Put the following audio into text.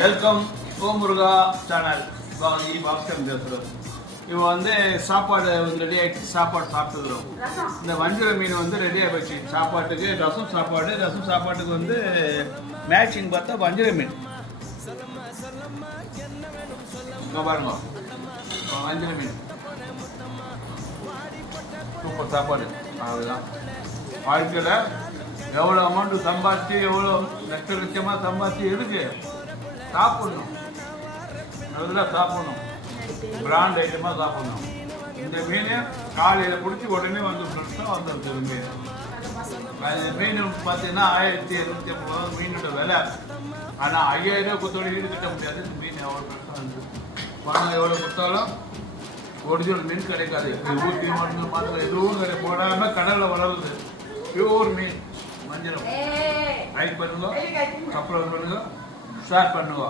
Welcome கோமுருகா channel. Bhaskar பேசுகிறோம். இப்போ வந்து சாப்பாடு வந்து ரெடி ஆகிடுச்சு. சாப்பாடு சாப்பிட்டுக்கிறோம். இந்த வஞ்சிர மீன் வந்து ரெடி ஆகிடுச்சு சாப்பாட்டுக்கு. ரசம் சாப்பாட்டுக்கு வந்து மேட்சிங் பார்த்தா வஞ்சிர மீன். பாருங்க, வஞ்சிர மீன் சூப்பர் சாப்பாடு. அதுதான் வாழ்க்கையில் எவ்வளோ அமௌண்ட்டு சம்பாதிச்சு, எவ்வளோ லட்சமாக சம்பாதிச்சு எதுக்கு சாப்பிடணும், அதெல்லாம் சாப்பிடணும், பிராண்ட் ஐட்டமாக சாப்பிடணும். இந்த மீன் காலையில் பிடிச்சி உடனே வந்து ஃப்ரெஷ்ஷாக வந்துருக்கு மீன். மீன் பார்த்தீங்கன்னா 1750 மீனோட விலை. ஆனால் 5000 ரூபா கொடுத்தோட ஈடு கட்ட முடியாது. இந்த மீன் எவ்வளோ ஃப்ரெஷ்ஷாக இருந்துச்சு. பணம் எவ்வளோ கொடுத்தாலும் ஒரிஜினல் மீன் கிடைக்காது. ஊற்றி மருந்து மாத்திரம் எதுவும் போடாமல் கடலில் வளருது பியூர் மீன். மஞ்சள் லைக் பண்ணுங்க, சப்ஸ்கிரைப் பண்ணுங்க, ஷேர் பண்ணுங்க.